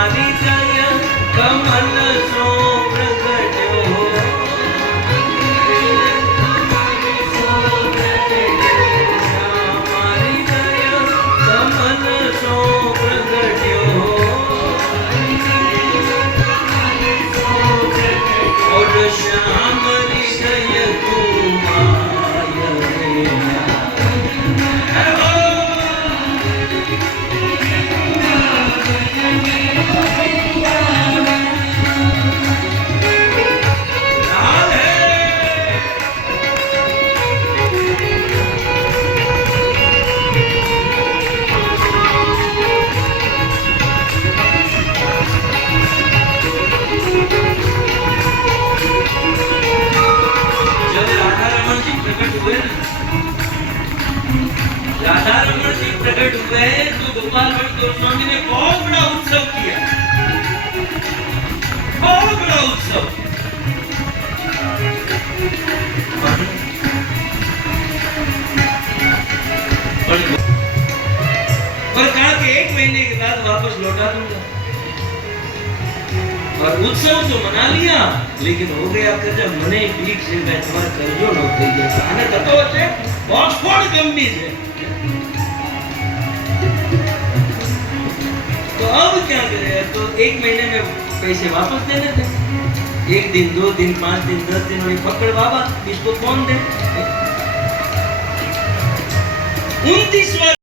मारी दया कमल सो प्रगट्यो मारी दया कमल सो प्रगट्यो और श्याम हृदय कुमाय राधा रमन जी प्रकट हुए तो गोपाल भट्ट गोस्वामी ने बहुत बड़ा उत्सव किया, बहुत बड़ा उत्सव। और कहा कि 1 महीने के बाद वापस लौटा दूंगा। और उत्सव तो मना लिया, लेकिन हो गया कि जब मने पीठ से मैं तुम्हारा कर्जो न થઈ ગયા આને થતો હશે ઓક્સફોર્ડ કંપની છે। तो अब क्या करे, तो 1 महीने में पैसे वापस देने थे। 1 दिन 2 दिन 5 दिन 10 दिन और पकड़ बाबा इसको कौन दे। 29